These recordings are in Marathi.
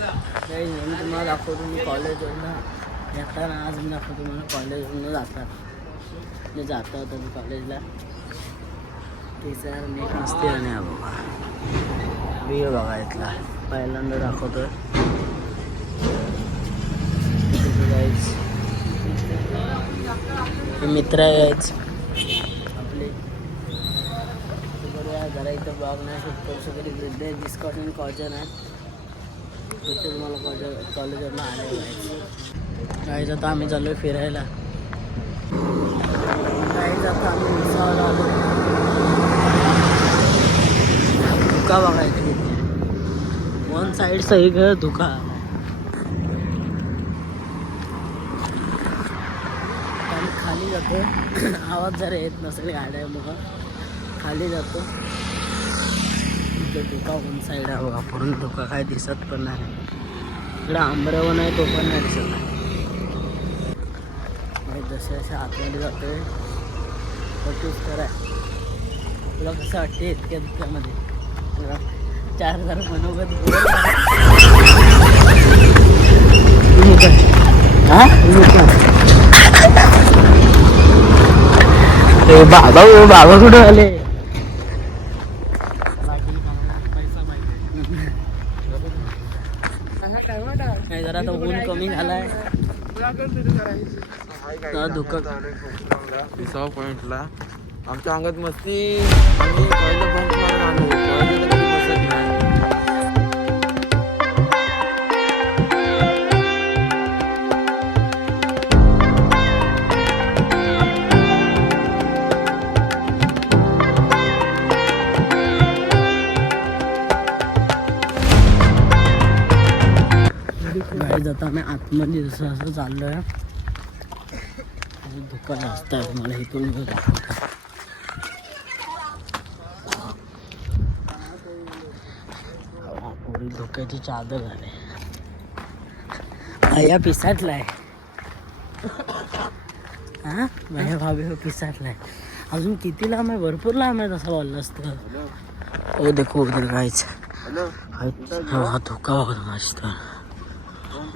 काही नाही, मी तुम्हाला दाखवतो मी कॉलेजवरनं येताना. आज मी दाखवतो तुम्हाला कॉलेजवरनं जाताना. मी जातो होतो मी कॉलेजला. टीचर नीट नसते आणि हा बघा व्ह्यू बघा इथला पहिल्यांदा दाखवतोय. हे मित्र यायच आपले बघूया जरा इथं ब्लॉग नाही शूट करू शकत. वृद्ध डिस्कॉशन कॉजन आहे तिथे तुम्हाला कॉलेजवरनं आणायला जायचं. काहीच आता आम्ही चाललो आहे फिरायला. काहीच आता आम्ही उत्साहाला आलो. धुका बघायचं वन साईड सगळीकडे धुका. आम्ही खाली जातो. आवाज जरा येत नसेल गाड्यामुळं खाली जातो. इथं धुका वन साईड आहे बघा पूर्ण धुका. काय दिसत पण नाही. इकडं आंबरवन आहे तो पण नाही दिसत आहे. जसे जसे आतमध्ये जातोय फोटोज करा. तुला कसं वाटते इतक्या धुक्यामध्ये? 4,000 मनोगत बाबा बाबा कुठे आले? जरा आता ऊन कमी झालाय. धुकं पॉइंटला आमच्या अंगात मस्ती. आम्ही पहिलं बंक मारून आलो. पहिलं तर कधी बसत नाही. गाडी जाता आम्ही आतमध्ये जसं असं चाललो आहे. धुका जास्त आहे मला इथून दाखवतो. पुरी धुक्याची चादर झाली. भैया पिसाटलाय. हा भैया भाभी पिसाटलाय. अजून किती लांब आहे? भरपूर लांब आहे तसं बोललं असतं. ओ देखो उधर गाईच हा धुका बघा मस्त.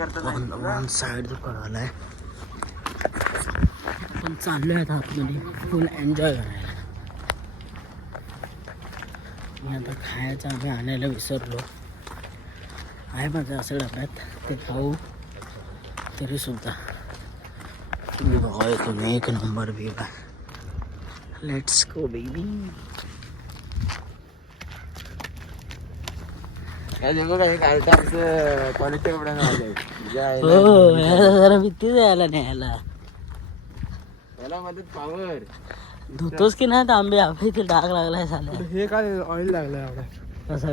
वन साईड धुका झालाय. पण चाललो आहे आतमध्ये फुल एन्जॉय करायला. मी आता खायचं आम्ही आणायला विसरलो. आहे माझं असं डब्यात ते खाऊ. तरी सुद्धा तुम्ही बघा तुम्ही एक नंबर व्यू आहे. Let's go baby. क्वालिटी हो जरा भीतीच यायला न्यायला. त्याला मदत पावर धुतोस की नाही तांबे? आपल्या इथे डाग लागलाय झाला. हे काय ऑइल लागलाय कसं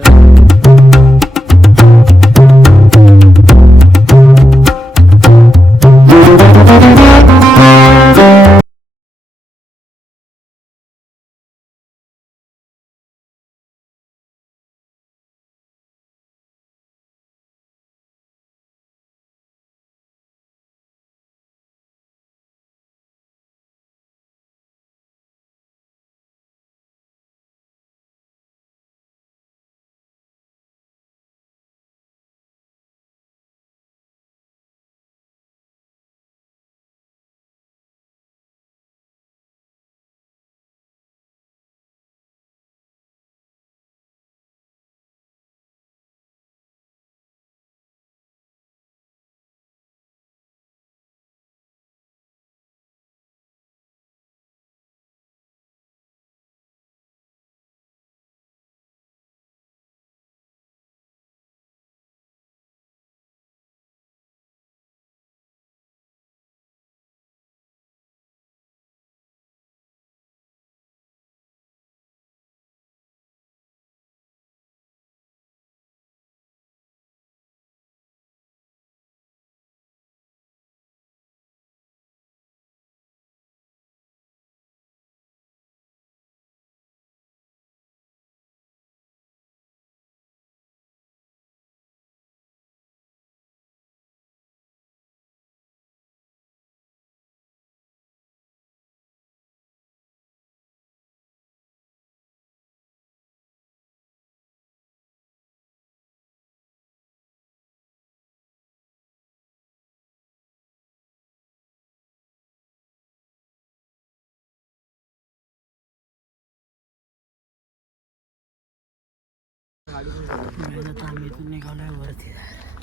आता आम्ही इथून निघालोय वरती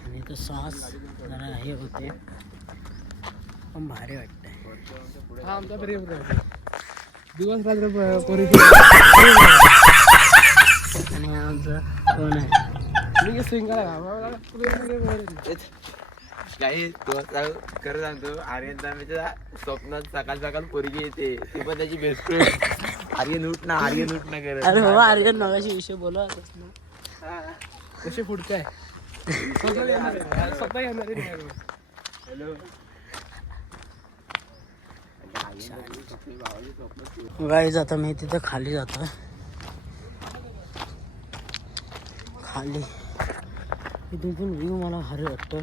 आणि इथं श्वास जरा हे होते पण भारी वाटतंय. हा आमचा प्रेम दिवस रात्र आणि आमचं कोण आहे सिंगल काही खरं सांगतो आर्यन तांब्याच्या स्वप्नात सकाळ सकाळ पोरगी येते ती पण त्याची बेस्ट फ्रेंड. आर्यन उठ ना करत. अरे बाबा आर्यन मगाशी विषय बोला कसे पुढचं आहे स्वतः येणार हॅलो गाईज आता मी तिथं खाली जातो. खाली इथून पण व्ह्यू मला भारी वाटतो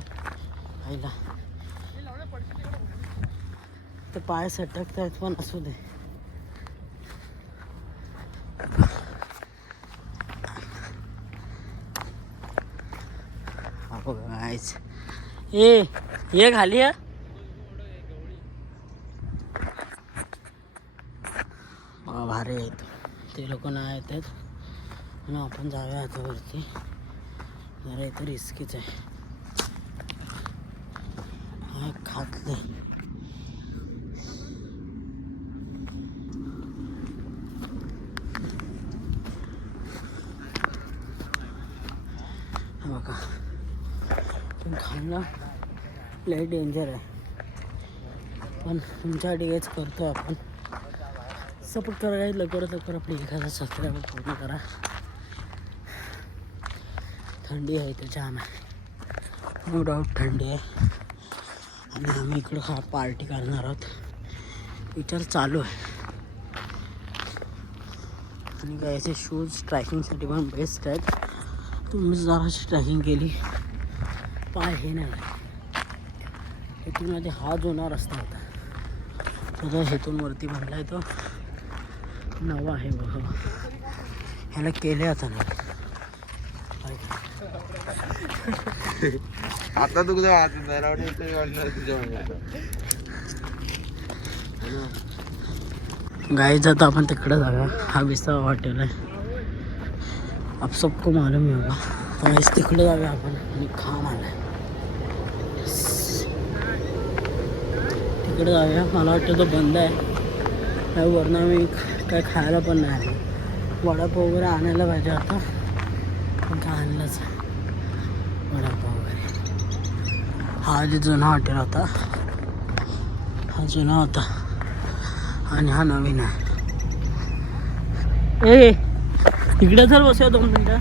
खायला. ते पाय सटकतायत पण असू दे. गाईज ये खाली आहे. भारी आहेत ते लोक नाही येतात म्हणून आपण जाऊया आता वरती. जरा इथं रिस्कीच आहे. हा खातले बघा पण खाणं लय डेंजर आहे. पण तुमच्यासाठी हेच करतो आपण. सपोर्ट करा लवकर आपली 1000 सबस्क्रायबर पूर्ण करा. थंडी आहे इथे छान आहे नो डाऊट थंडी आहे. आणि आम्ही इकडं पार्टी करणार आहोत विचार चालू आहे. आणि काय याचे शूज ट्रॅकिंगसाठी पण बेस्ट आहेत. तुम्ही जराशी ट्रॅकिंग केली पाय हे नाही झाले. इथून आधी हा जुना रस्ता होता तो हेतून वरती बांधला आहे. तो नवा आहे बघा. ह्याला केले आता नाही आता तू तुझ्या गाईज आता आपण तिकडे जाऊया. हा विसावा हॉटेल आहे. आप सबको मालूम ही होगा. गाईज तिकडे जाऊया आपण. आणि खाम आलाय तिकडे जाऊया. मला वाटतं तो बंद आहे. वरनं मी काय खायला पण नाही आलो. वडापाव वगैरे आणायला पाहिजे आता पण काय आणलंच वडापाव वगैरे. हा जे जुना हॉटेल होता हा जुना होता आणि हा नवीन आहे. ए इकडे चल बसूया 2 मिनटं.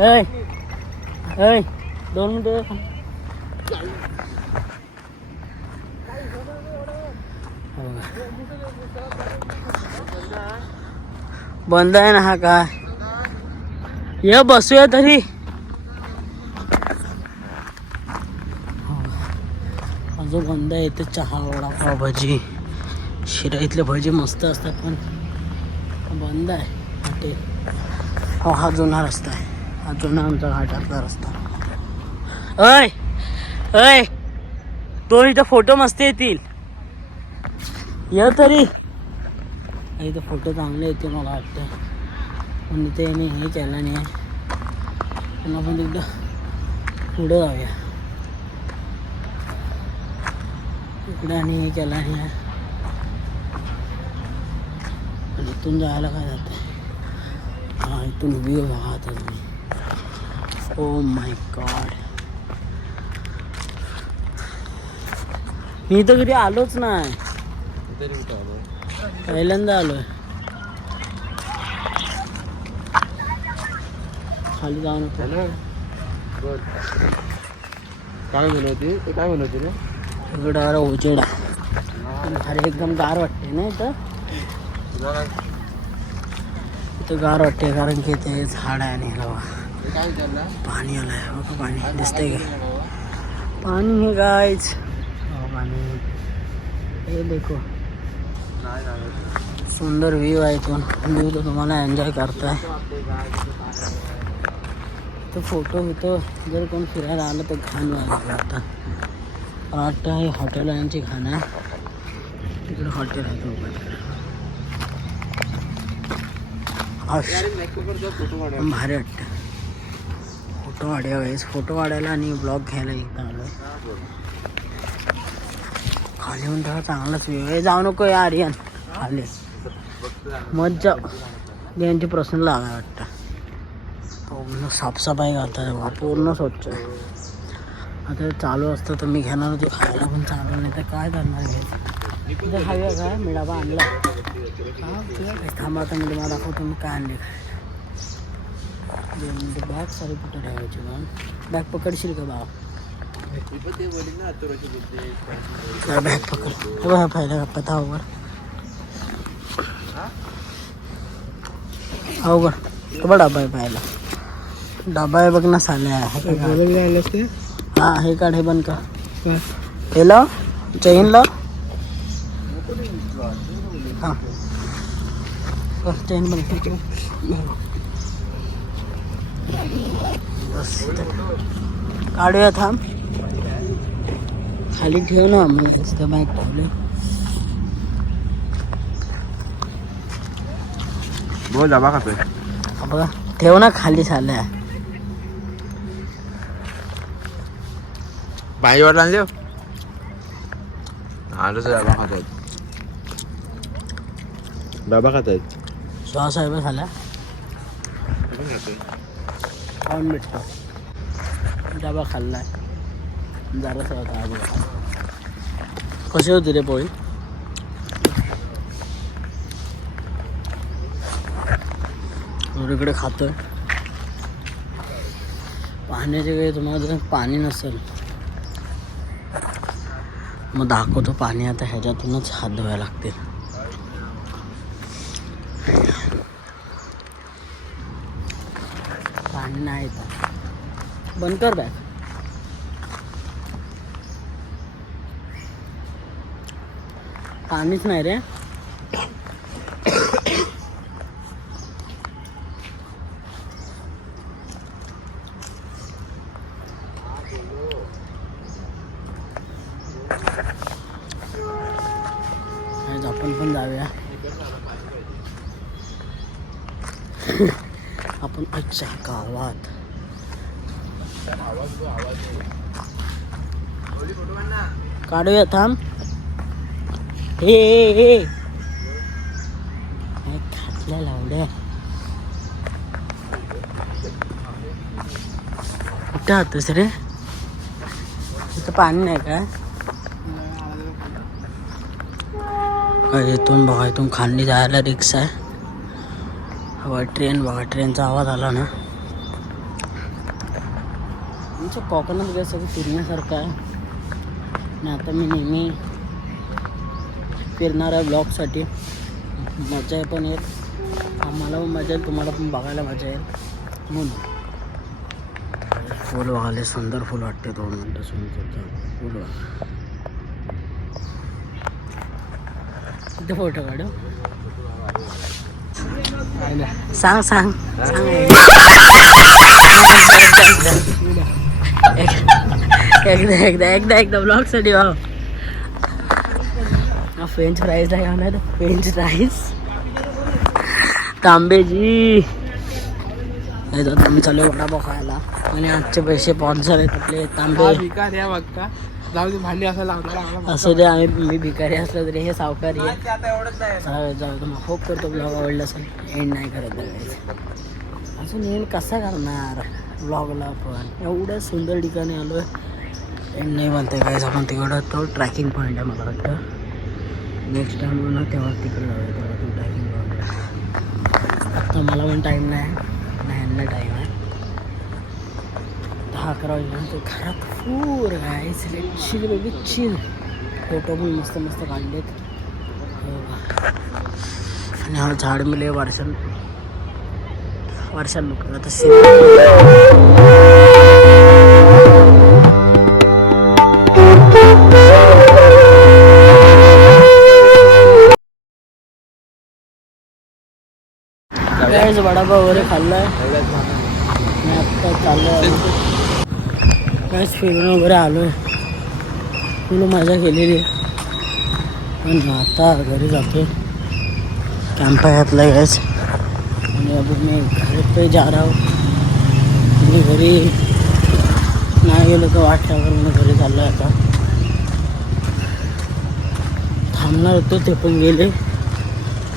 ऐ 2 मिनटं. बंद आहे ना हा काय. ये बसूया तरी. अजून बंद आहे. इथे चहा वडापाव भजी शिरा. इथले भजी मस्त असतात पण बंद आहे हॉटेल. हो हा जुना रस्ता आहे. हा जुना आमचा घाटातला रस्ता. ऐ तो इथं फोटो मस्त येतील. ये तरी. इथं फोटो चांगले येते मला वाटतं. पण इथे हे केलं नाही आहे. पण आपण तिकडं पुढं जाऊया. इकडं आणि हे केलं नाही आहे. इथून जायला काय जातं. हा इथून व्ह्यू बघा आता तुम्ही. Oh my God. मी तर कधी आलोच नाही. पहिल्यांदा आलोय. खाली जाऊन काय बनवते ते काय बनवते रे. इकडं उजेडा अरे एकदम गार वाटते ना इथं. इथं गार वाटते कारण की ते झाड आहे. आणि पाणी आलंय बघा. पाणी दिसतंय का. पाणी हे गायच पाणी. हे देखो सुंदर व्ह्यू आहे. इथून व्ह्यू तर तुम्हाला एन्जॉय करताय. तो फोटो जर कोण फिरायला आलं तर घाण व्हायला वाटतं. वाटतं हे हॉटेलांची घाण आहे. तिकडे हॉटेल आहे तो भारी वाटतं. फोटो काढूया गाईस, फोटो काढायला आणि ब्लॉग घ्यायला इथं आलो. खाली म्हणून तेव्हा चांगलाच व्ह्यू आहे. जाऊ नको या आर्यन खाली, मज्जा यांची प्रश्न लागाय वाटतं. पूर्ण साफसफाई करतात पूर्ण स्वच्छ. आता चालू असतं तर मी घेणार होतो खायला, पण चालू नाही तर काय करणार आहे. तिथे खाऊया काय, मी डबा आणला. हां थांबा, आता मी तुम्हाला दाखवतो मी काय आणले खायला. बॅग सारी कुठं ठेवायची मग, बॅग पकडशील का बाबा? बॅग पकड. बघा पहिला पतावर अवघड तो डबा आहे पाहिला. डबा आहे बघ ना साल्या. हां हे काढ, हे बंद का हे लाव, चैन लाव. हां चैन बंद कर. बस काढूया, थांब खाली ठेव ना, मग इथं बाईक ठेवले. बोल डबा खातोय बघा, ठेव ना खाली झाल्या. भाईवर आणले आलो तर डबा खात आहेत. डबा खात आहेत. श्वास आहे बघ झाल्या. खाऊन भेटतो. डबा खाल्लाय जरासा होता. बघा कशी होती रे पोळी. इकडे खातोय. पाण्याचे काही तुम्हाला जर पाणी नसेल मग दाखवतो पाणी. आता ह्याच्यातूनच हात धुवायला लागतील. पाणी नाही येत. बंद कर बॅग. पाणीच नाही रे. आपण पण जाऊया. आपण अच्छा गावात काढूया. थांब हे खातल्या लावड्या कुठं आतोस रे. तिथं पाणी नाही का. इथून बघा, इथून खांडी जायला रिक्षा आहे. हवा ट्रेन बघा, ट्रेनचा आवाज आला ना. आमचं कोकणात काय सगळं फिरण्यासारखं आहे. आणि आता मी नेहमी फिरणार आहे ब्लॉगसाठी. मजा पण येईल, आम्हाला पण मजा येईल, तुम्हाला पण बघायला मजा येईल म्हणून. फुल बघायला सुंदर फुल वाटते. 2 मिनटं सुंदर फुल बघा. इथे फोटो काढू. सांग सांग सांग. एकदा ब्लॉग साठी भाऊ. फ्रेंच फ्राईज आहे होणार. French fries Tambeji. आम्ही चालू वडापाव खायला आणि आजचे पैसे स्पॉन्सर आहेत आपले तांबे. जाऊ दे, भांडी असं लावलं असू दे. मी भिकारी असलो तरी हे सावकारी आहे. जाऊ दे. मग होप करतो ब्लॉग आवडला असेल. एंड नाही करत अजून. एंड कसा करणार ब्लॉगला. पण एवढ्या सुंदर ठिकाणी आलो आहे, एंड नाही म्हणते काय. आपण तिकडं तो ट्रॅकिंग पॉईंट आहे मला वाटतं. नेक्स्ट टाईम ना तेव्हा तिकडे जाऊया. तेव्हा तो ट्रॅकिंग पॉईंट आहे. आत्ता मला पण टाईम नाही, ह्यांना टाईम आहे. 10-11 वाजेपर्यंत घरात पूर आहे. Chill baby chill. फोटो पण मस्त मस्त काढलेत. आणि हा झाड मिले वर्षां लोक आता वडापाव वगैरे खाल्लाय. मी आत्ता चाललोय काहीच फिरून वगैरे आलो आहे. फुल मजा केलेली आहे. पण आता घरी जातो. कॅम्प आहे आपला गॅस आणि आणि अभी मैं घर पे जा रहा हूँ. मी घरी नाही गेलो तर वाटल्यावर मी घरी चाललो आहे आता. थांबणार होतो ते पण गेले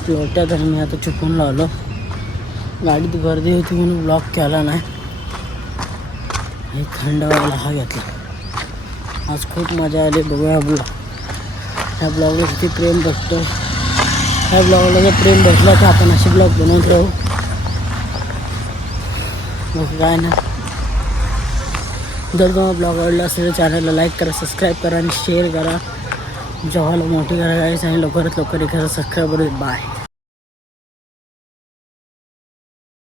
लोट्यात आणि मी आता चुकून लावलो. गाडीत गर्दी होती म्हणून ब्लॉक केला नाही. हे थंड व्हायला हा घेतला. आज खूप मजा आली. बघूया ह्या ब्लॉगला किती प्रेम बसतो. ह्या ब्लॉगला जर प्रेम बसला तर आपण असे ब्लॉग बनवत राहू. मग काय ना, जर तुम्हाला ब्लॉग आवडला असेल तर चॅनलला लाईक करा, सबस्क्राईब करा आणि शेअर करा. जेव्हा मोठी करा गाईस आणि लवकरात लवकर एखादा सबस्क्राईबर. बाय.